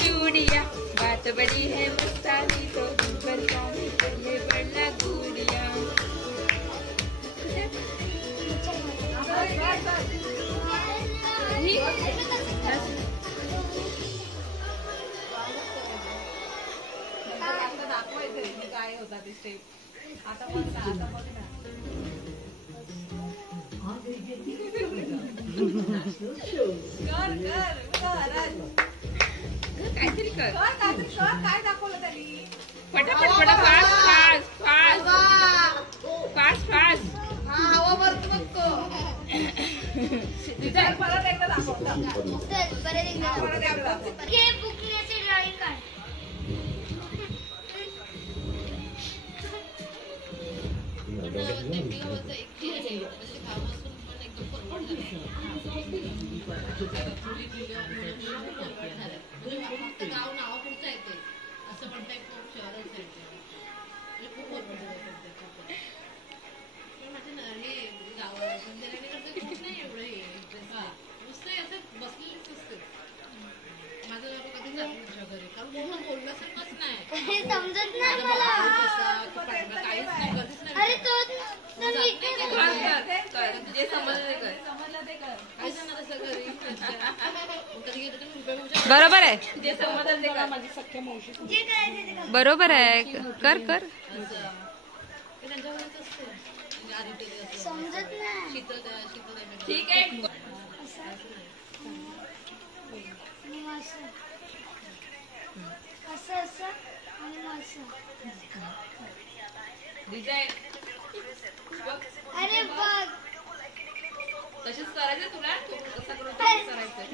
चूड़िया बात बड़ी है मस्तानी तो बरसानी पहले बढ़ना गुड़िया। काय होता ते स्टेप आता बघ ना काहीतरी कर काय दाखवलं त्यांनी फटाफट फास्ट फास्ट फास्ट फास्ट हवा भरतो बघतो परत एकदा दाखवतो गाव नावापुरतं येते असं म्हणताय खूप शहरच आहे खूप हे गाव खूप नाही एवढं हे नुसतं असं बसलेलीच असते माझं कधी जात तुझ्या घरी कारण कोण बोललं सांगच नाही समजत नाही मला काहीच नाही कधीच नाही जे समजलं ते कर काय सांगणार असं घरी बरोबर आहे जे समजलं ते कर माझी सख्या मावशी बरोबर आहे कर कर समजत नाही ठीक आहे अरे बघ तशीच करायचं तुला कसं करायचं